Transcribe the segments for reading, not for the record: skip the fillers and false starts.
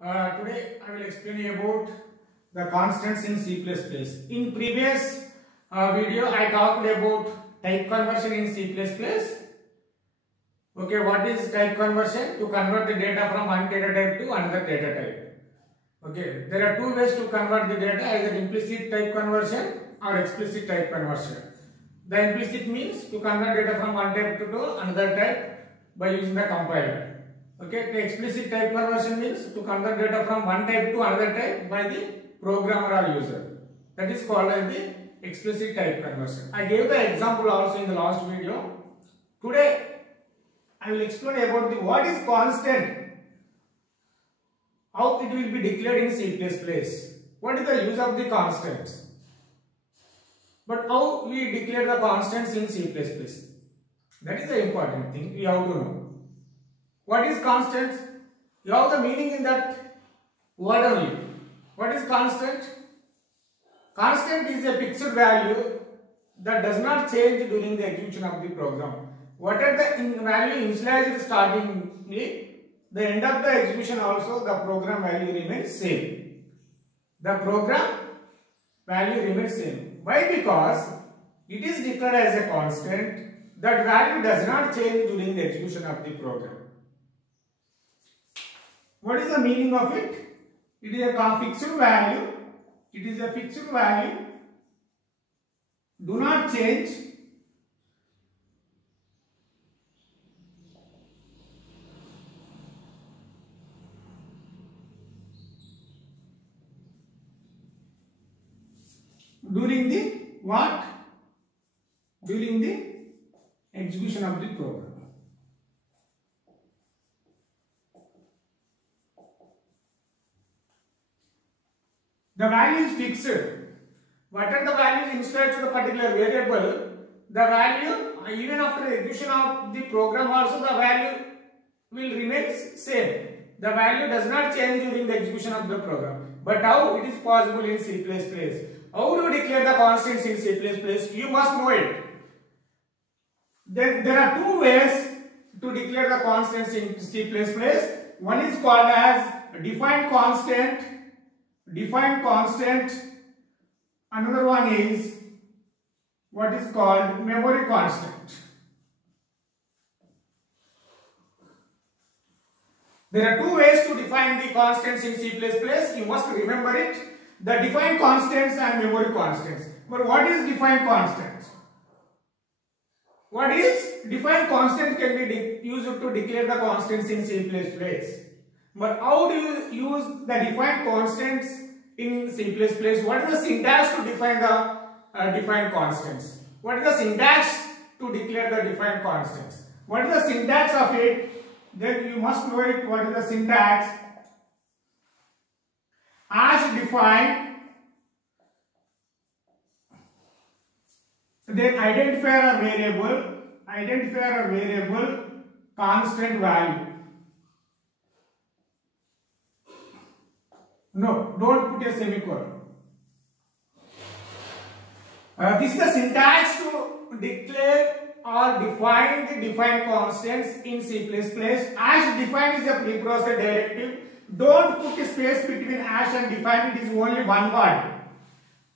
Today I will explain about the constants in C++. In previous video I talked about type conversion in C++. Okay, what is type conversion? To convert the data from one data type to another data type. Okay, there are two ways to convert the data, either implicit type conversion or explicit type conversion. The implicit means to convert data from one type to another type by using the compiler. Okay, the explicit type conversion means to convert data from one type to another type by the programmer or user. That is called as the explicit type conversion. I gave the example also in the last video. Today I will explain about the what is constant, how it will be declared in C++, what is the use of the constants, but how we declare the constants in C++. That is the important thing we have to know. What is constant? You have the meaning in that word only. What is constant? Constant is a fixed value that does not change during the execution of the program. Whatever the value initialized startingly, the end of the execution also the program value remains same. The program value remains same. Why? Because it is declared as a constant. That value does not change during the execution of the program. What is the meaning of it? It is a fixed value. It is a fixed value. Do not change. During the what? During the execution of the program. The value is fixed. Whatever the value is inserted to the particular variable, the value even after the execution of the program also the value will remain same. The value does not change during the execution of the program. But how it is possible in C++? How do you declare the constants in C++? You must know it. Then there are two ways to declare the constants in C++. One is called as defined constant. Another one is what is called memory constant. There are two ways to define the constants in C++. You must remember it. The defined constants and memory constants. But what is defined constant? What is defined constant can be used to declare the constants in C++. But how do you use the defined constants in C++? What is the syntax to define the defined constants? What is the syntax to declare the defined constants? What is the syntax of it? Then you must know it. What is the syntax? Hash define, then identifier a variable, constant value. No, don't put a semicolon. This is the syntax to declare or define the defined constants in C++. Hash define is a preprocessed directive. Don't put a space between hash and define. It is only one word.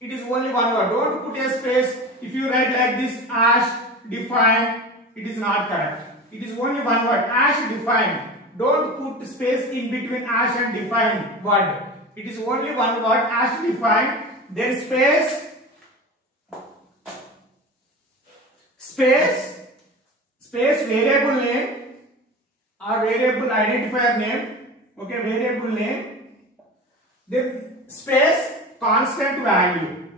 It is only one word. Don't put a space. If you write like this, hash define, it is not correct. It is only one word. Hash define. Don't put space in between hash and define word. It is only one word, hash define, then space variable name or variable identifier name, okay, variable name, then space constant value.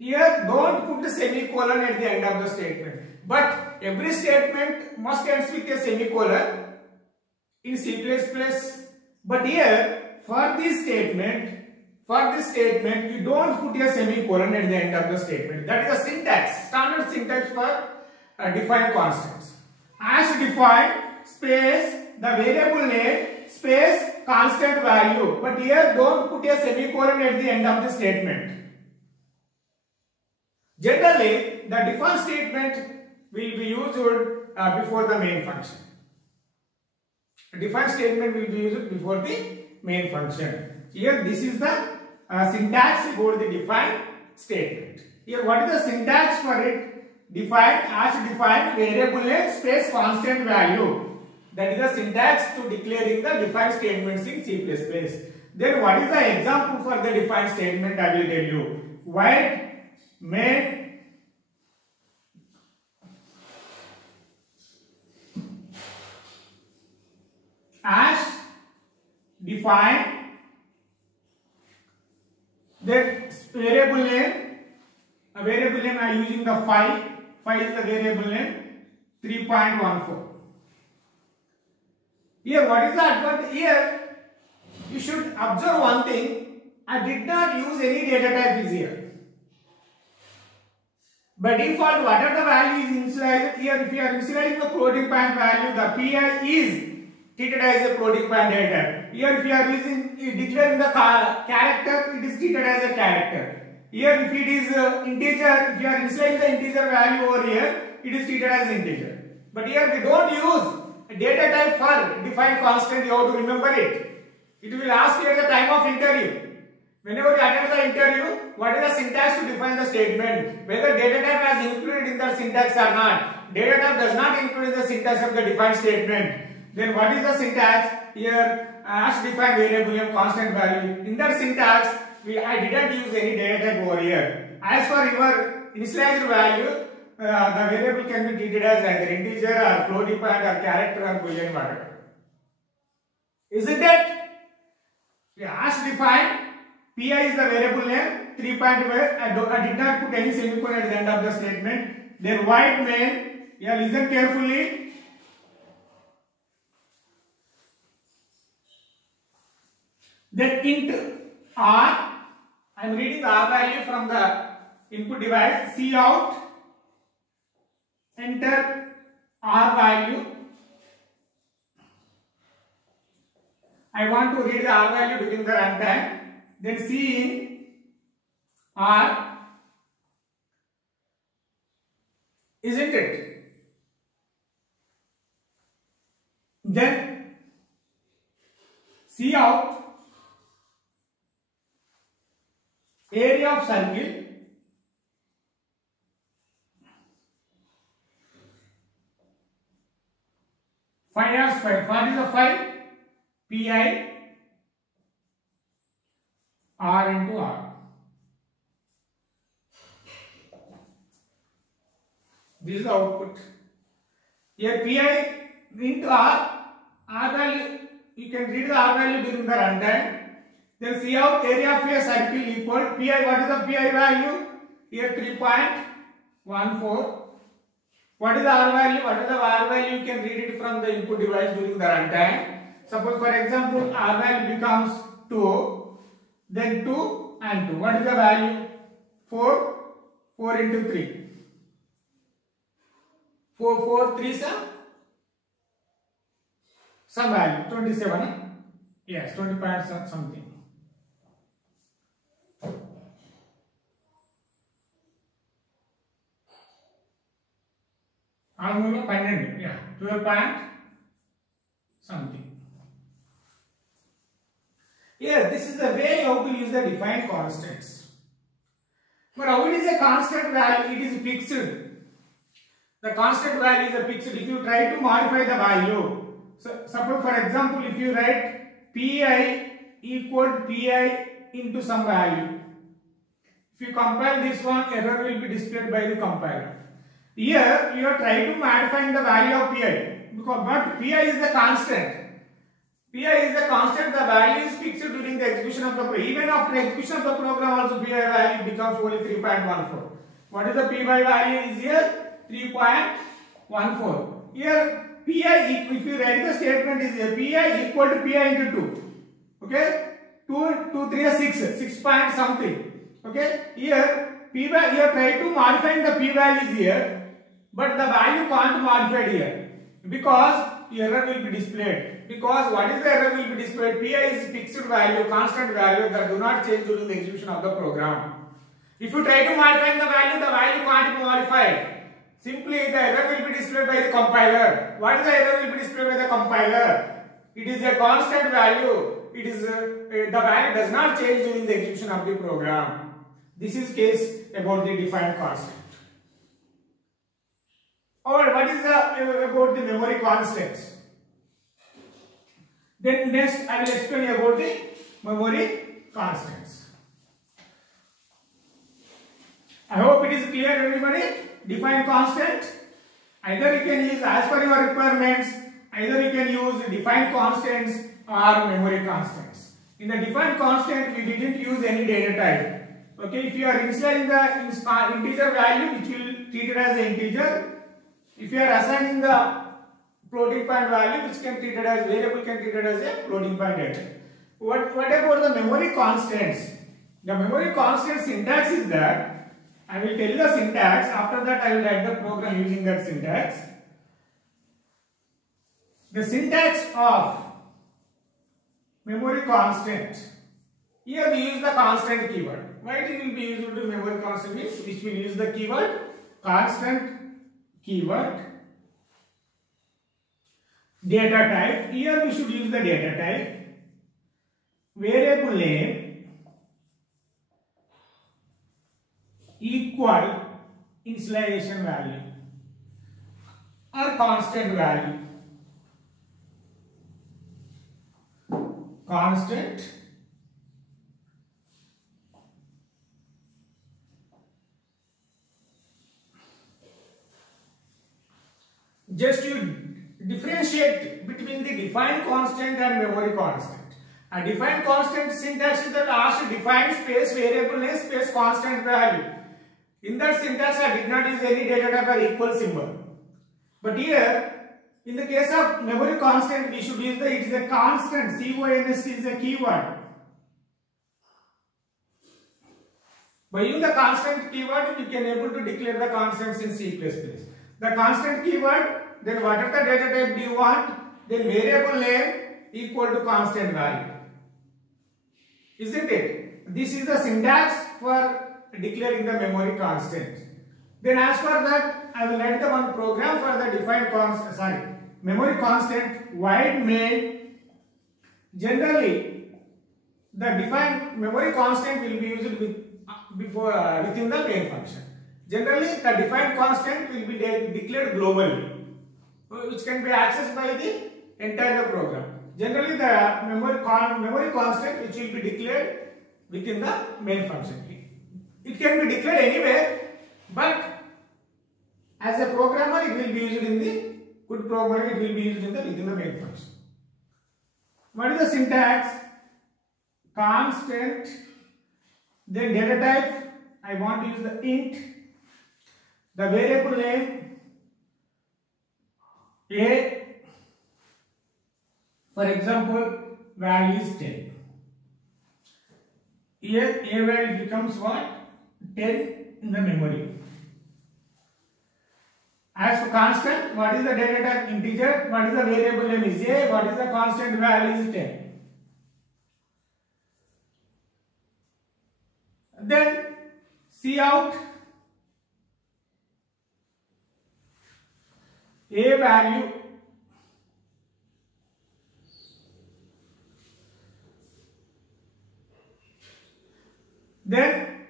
Here don't put the semicolon at the end of the statement, but every statement must end with a semicolon in C++, but here for this statement, you don't put a semicolon at the end of the statement. That is the syntax, standard syntax for defined constants. Hash define, space, the variable name, space, constant value. But here don't put a semicolon at the end of the statement. Generally, the define statement will be used before the main function. A define statement will be used before the main function. Here this is the syntax about the define statement. Here what is the syntax for it? Define as define variable name space constant value. That is the syntax to declaring the define statements in C++. Then what is the example for the define statement? I will tell you. Void main as define, then variable name, a variable name I am using the 5 is the variable name 3.14. Here what is the advantage? Here you should observe one thing. I did not use any data type is here. By default, whatever the value is initialized here, if you are initializing the floating point value, the pi is treated as a floating point data type. Here if you are declaring the character, it is treated as a character. Here if it is integer, if you are initializing the integer value over here, it is treated as integer. But here we don't use a data type for define constant. You have to remember it. It will ask you at the time of interview. Whenever you attend the interview, what is the syntax to define the statement? Whether data type has included in the syntax or not. Data type does not include in the syntax of the define statement. Then what is the syntax? Here as define variable name constant value. In that syntax, I didn't use any data type over here. As for your initialized value, the variable can be treated as either integer or floating point or character or boolean whatever. Isn't it? As defined, pi is the variable name, 3.5. I did not put any semicolon at the end of the statement. Then void main, listen carefully. Then int r, I am reading the r value from the input device, cout, enter r value. I want to read the r value during the runtime. Then cin r, isn't it? Then cout area of circle, phi r square. What is the phi? Pi r into r. This is the output. Here pi into r value, you can read the r value during the runtime. Then cout area of a circle equal pi. What is the pi value? Here 3.14. What is the r value? What is the r value? You can read it from the input device during the runtime. Suppose for example r value becomes 2, then 2 and 2. What is the value? 4. 4 into 3. 4 3 some value 27. Yes, 20 point something. Almost 12 point something. Here, this is the way how to use the defined constants. But how it is a constant value? It is fixed. The constant value is a fixed. If you try to modify the value, so suppose for example, if you write pi equal pi into some value, if you compile this one, error will be displayed by the compiler. Here you are trying to modify the value of pi, because but pi is the constant. Pi is the constant. The value is fixed during the execution of the program. Even after execution of the program, also pi value becomes only 3.14. What is the pi value? Is here 3.14. Here pi, if you write the statement, is here pi equal to pi into 2. Okay, 2 3 6, 6 point something. Okay, here p value, you are trying to modify the p values here. But the value can't modify here because error will be displayed. Because what is the error will be displayed? Pi is fixed value, constant value that do not change during the execution of the program. If you try to modify the value can't be modified. Simply the error will be displayed by the compiler. What is the error will be displayed by the compiler? It is a constant value. It is the value does not change during the execution of the program. This is case about the defined constant. Or what is about the memory constants? Then next I will explain about the memory constants. I hope it is clear, everybody. Defined constant. Either you can use as per your requirements. Either you can use defined constants or memory constants. In the defined constant, we didn't use any data type. Okay, if you are initializing the integer value, which will treat it as an integer. If you are assigning the floating point value, which can treat it as variable, can treat it as a floating point data. What about the memory constants? The memory constant syntax is that I will tell the syntax. After that, I will write the program using that syntax. The syntax of memory constant. Here we use the constant keyword. Why it will be used to memory constant means which will use the keyword constant keyword. Data type. Here we should use the data type. Variable name equal initialization value or constant value. Constant just you differentiate between the defined constant and memory constant. A defined constant syntax is that asks define space variable name space constant value. In that syntax I did not use any data type or equal symbol. But here in the case of memory constant we should use it is a constant. CONST is a keyword. By using the constant keyword we can able to declare the constants in C++. The constant keyword, then what are the data type do you want? Then variable name equal to constant value. Isn't it? This is the syntax for declaring the memory constant. Then as for that, I will write the one program for the defined constant, memory constant void main. Generally, the defined memory constant will be used within the main function. Generally, the defined constant will be declared globally, which can be accessed by the entire program. Generally, the memory constant which will be declared within the main function. It can be declared anywhere, but as a programmer, it will be used in the good programmer. It will be used in within the main function. What is the syntax? Constant. Then data type. I want to use the int. The variable name a. For example, value is 10. Here a value becomes what? 10 in the memory. As for constant, what is the data type? Integer. What is the variable name is a. What is the constant value is 10. Then cout a value then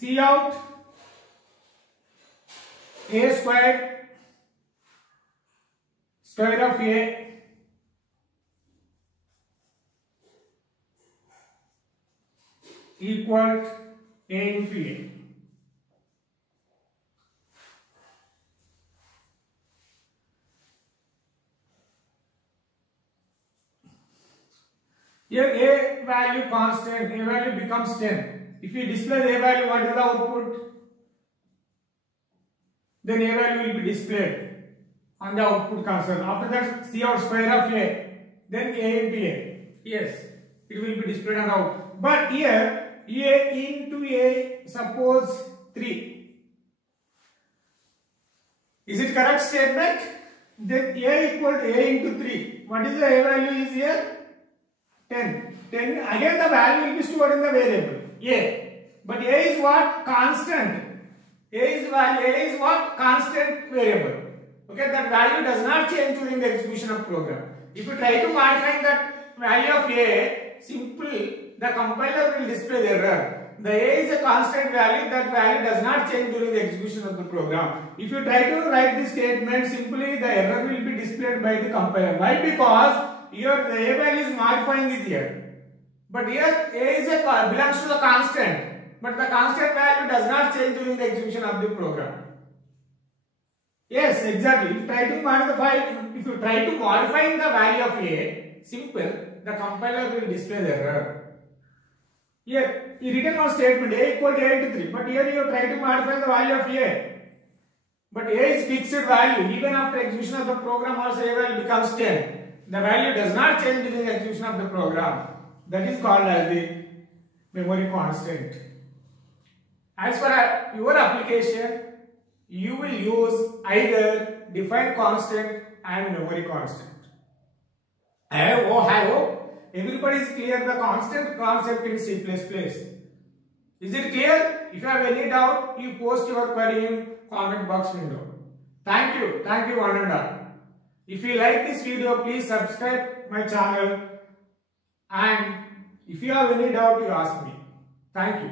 cout a squared square of a equal a into a. Here a value constant, a value becomes 10. If you display the a value, what is the output? Then a value will be displayed on the output console. After that, cout square of a, then a into a. Yes, it will be displayed on the output. But here, a into a, suppose 3. Is it correct statement? Then a equal to a into 3. What is the a value is here? 10. Again the value will be stored in the variable a. But a is what? Constant. A is what? Constant variable. Okay, that value does not change during the execution of program. If you try to modify that value of a, simply the compiler will display the error. The a is a constant value, that value does not change during the execution of the program. If you try to write this statement, simply the error will be displayed by the compiler. Why? Because here the a value is modifying is here. But here a is belongs to the constant, but the constant value does not change during the execution of the program. Yes, exactly. If you try to modify the value of a, simple, the compiler will display the error. Here, you written one statement a equal to 83, but here you try to modify the value of a. But a is fixed value. Even after execution of the program, also a value becomes 10. The value does not change during the execution of the program. That is called as the memory constant. As for your application, you will use either defined constant and memory constant. I hope everybody is clear the constant concept in C++. Is it clear? If you have any doubt, you post your query in comment box window. Thank you one and all. If you like this video, please subscribe my channel, and if you have any doubt, you ask me. Thank you.